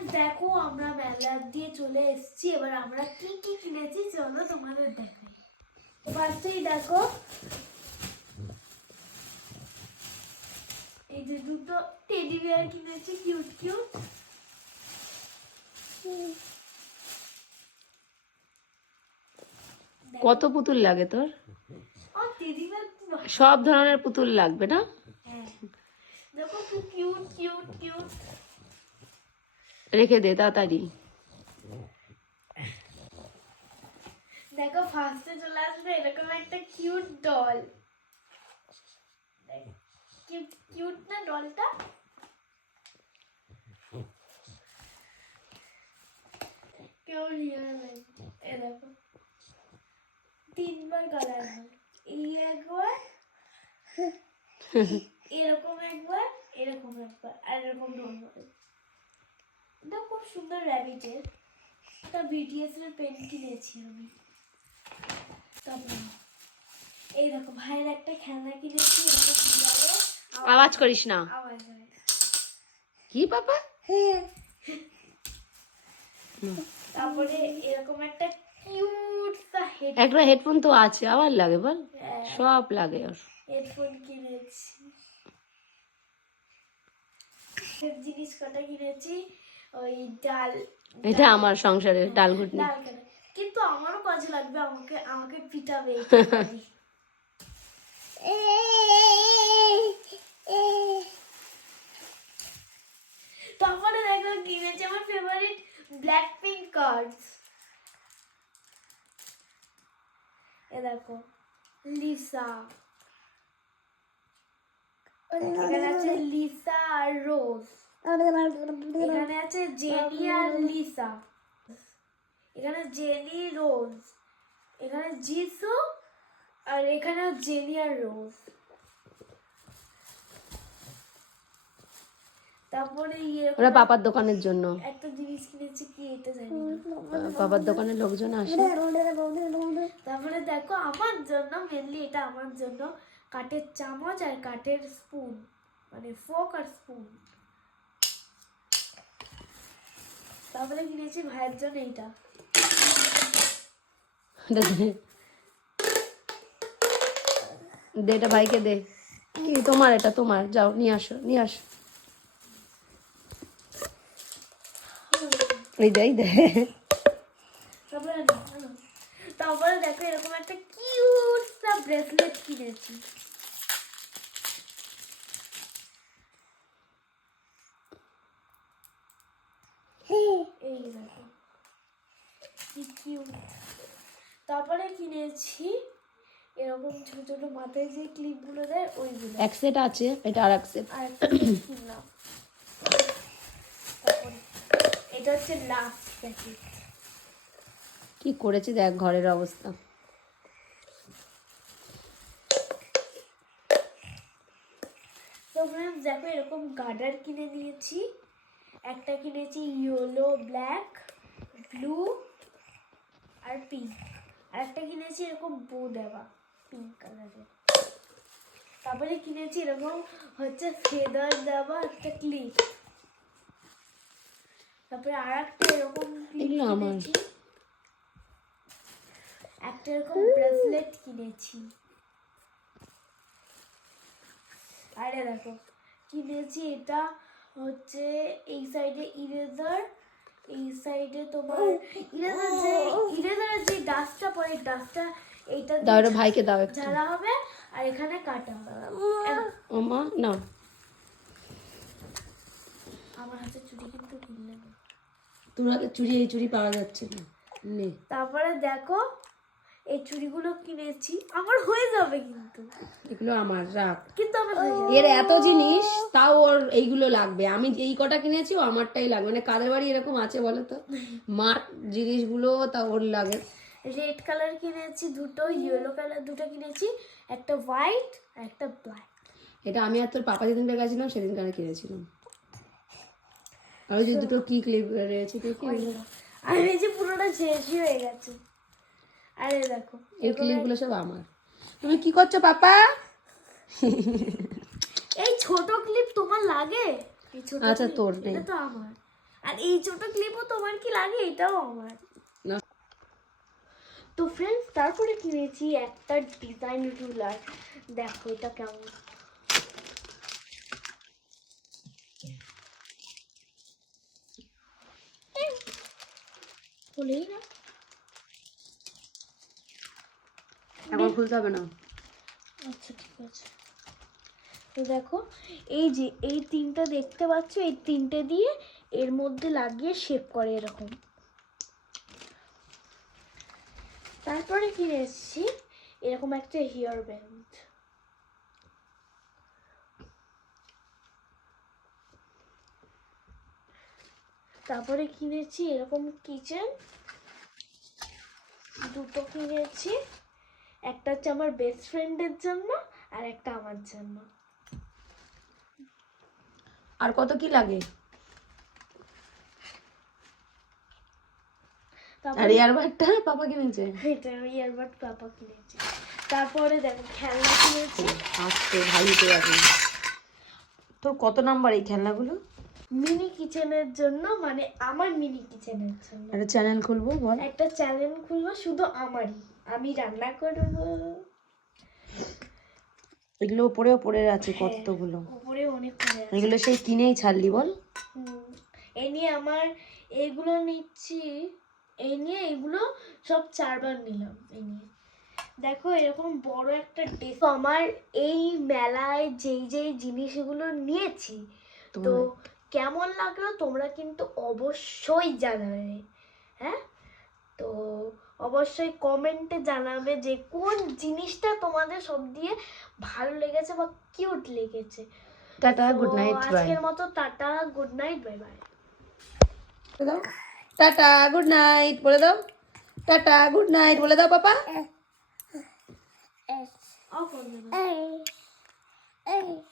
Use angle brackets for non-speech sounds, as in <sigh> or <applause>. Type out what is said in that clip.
Friends দেখো আমরা মেলা দিয়ে চলে এসেছি। এবার আমরা কি কি কিনেছি চলো তোমাদের দেখাই। ফার্স্টেই দেখো এই যে দুটো টেডি বিয়ার কিনেছি কিউট কিউট কত পুতুল লাগে তোর? ও টেডি বিয়ার সব ধরনের পুতুল লাগবে না? হ্যাঁ। দেখো কিউট কিউট কিউট রেখে দে তাড়াতাড়ি। দেখো ফার্স্টে চলে আসবে এরকম একটা কিউট ডল কিউট না ডলটা কেউ হিয়ার নেই। এ দেখো, তিনবার হয় এই একবার, এরকম একবার এরকম একবার, আর এরকম নর্মাল এটা খুব সুন্দর র্যাবিটের একটা বিটিএস এর পেন কিনেছি আমি। তারপরে এই দেখো ভাইয়ের একটা খেলনা কিনেছি আওয়াজ করিস না। কি বাবা তারপরে এরকম একটা কিউট একটা হেডফোন তো আছে আবার লাগে বল? সব লাগে ওর। হেডফোন কিনেছি। জিনিস কটা কিনেছি? ওই ডাল এটা আমার সংসারের ডাল ঘুটনি। কিন্তু আমারও কাজে লাগবে আমাকে আমাকে পিটাবে <laughs> তারপরে দেখো কিনেছি আমার ফেভারিট ব্ল্যাক পিঙ্ক কার্ডস এ দেখো লিসা লিসা আর রোজ এখানে আছে জেনি আর লিসা। এখানে জেনি রোজ। এখানে জিসু আর এখানে জেনি আর রোজ। তারপরে ওরা পাপার দোকানের জন্য। একটা জিনিস কিনেছি কি এটা জানি পাপার দোকানে লোকজন আসে। তারপরে দেখো আমার জন্য মেনলি এটা আমার জন্য কাঠের চামচ আর কাঠের স্পুন মানে ফোক আর স্পুন তারপরে কিনেছি ভাইয়ের জন্য এইটা। দে। এটা ভাইকে দে। কি তোমার এটা তোমার। যাও নিয়ে আসো নিয়ে আসো। এই দে এই দে। তারপরে দেখো এরকম একটা কিউট ব্রেসলেট কিনেছি এই দেখো তারপরে কিনেছি এরকম ছোট ছোট মাথায় যে ক্লিপগুলো দেয় ওইগুলো। এক সেট আছে এটা আর এক সেট। আর কিনলাম। এটা হচ্ছে লাস্ট প্যাকেট কি করেছি দেখ ঘরের অবস্থা। তো ফ্রেন্ডস দেখো এরকম গার্ডার কিনে নিয়েছি। একটা কিনেছি ইয়েলো ব্ল্যাক ব্লু আর পিঙ্ক আর একটা কিনেছি এরকম বো দেওয়া পিঙ্ক কালারের তারপরে কিনেছি এরকম হচ্ছে ফেদার দেওয়া একটা ক্লিপ তারপরে আর একটা এরকম। কিনেছি। একটা এরকম ব্রেসলেট কিনেছি। আরে দেখো কিনেছি এটা হচ্ছে এই সাইডে ইরেজার এই সাইডে তোমার ইরেজার যে যে ডাস্টটা পরে ডাস্টটা এইটা দাও এটা ভাইকে দাও একটু। জ্বালা হবে আর এখানে কাটা হবে ও মা না আমার হাতে চুড়ি কিন্তু না। তোর হাতে চুড়ি এই চুড়ি পাওয়া যাচ্ছে না। নে। তারপরে দেখো এই চুড়িগুলো কিনেছি আমার হয়ে যাবে কিন্তু। এগুলো আমার রাখ। কিন্তু আমার হয়ে যাবে। এর এত জিনিস তাও ওর এইগুলো লাগবে। আমি এই কটা কিনেছি ও আমারটাই লাগবে। মানে কাদের বাড়ি এরকম আছে বলো তো? মার জিনিসগুলো তা ওর লাগে। রেড কালার কিনেছি দুটো ইয়েলো কালার দুটো কিনেছি একটা হোয়াইট আর একটা ব্ল্যাক এটা আমি আর তোর পাপা যেদিনকে গেছিলাম সেদিন কারে কিনেছিলাম। আর ওই যে দুটো কি ক্লিপ রয়েছে এই যে পুরোটা শেষই হয়ে গেছে। আরে দেখো এই ক্লিপগুলো সব আমার। তুমি কি করছ পাপা? এই ছোট ক্লিপ তোমার লাগে? এই ছোট আচ্ছা, তোর নেই। এটা তো আমার। আর এই ছোট ক্লিপও তোমার কি লাগে এটাও আমার। তো ফ্রেন্ডস তারপরে কিনেছি একটা ডিজাইন রুলার দেখো এটা কেমন। হলেই না। এখন খুলতে হবে না। আচ্ছা ঠিক আছে। তো দেখো, এই যে এই তিনটা দেখতে পাচ্ছ, এই তিনটে দিয়ে এর মধ্যে লাগিয়ে শেপ করে এরকম। তারপরে কিনে এসেছি, এরকম একটা হেয়ার ব্যান্ড তারপরে কিনেছি এরকম কিচেন দুটো কিনেছি। একটা হচ্ছে আমার বেস্ট ফ্রেন্ডের জন্য আর একটা আমার জন্য। আর কত কি লাগে? আর তারপরে ইয়ারবাডটা পাপা কিনেছে এটা ইয়ারবাড পাপা কিনেছি তারপরে দেখো খেলনা কিনেছি আসতে ভালোই তো আছে তোর কত নাম্বার এই খেলনাগুলো? মিনি কিচেনের জন্য মানে আমার মিনি কিচেনের জন্য। একটা চ্যানেল খুলবো বল। একটা চ্যানেল খুলবো শুধু আমারই। আমি রান্না করব। এগুলো উপরে উপরে আছে কতগুলো? উপরে অনেক পড়ে আছে। এগুলো সেই কিনেই ছাড়লি বল। এই নিয়ে আমার এইগুলো নিচ্ছি। এই নিয়ে এগুলো সব চারবার নিলাম এই নিয়ে। দেখো এরকম বড় একটা ডেস আমার এই মেলায় যেই যেই জিনিসগুলো নিয়েছি তো কেমন লাগল তোমরা কিন্তু অবশ্যই জানাবে। হ্যাঁ? তো অবশ্যই কমেন্টে জানাবে যে কোন জিনিসটা তোমাদের সব দিয়ে ভালো লেগেছে বা কিউট লেগেছে। টাটা গুড নাইট বাই আজকের মতো tata good night bye bye দাও। টাটা গুড নাইট বলে দাও। টাটা গুড নাইট বলে দাও পাপা। অফ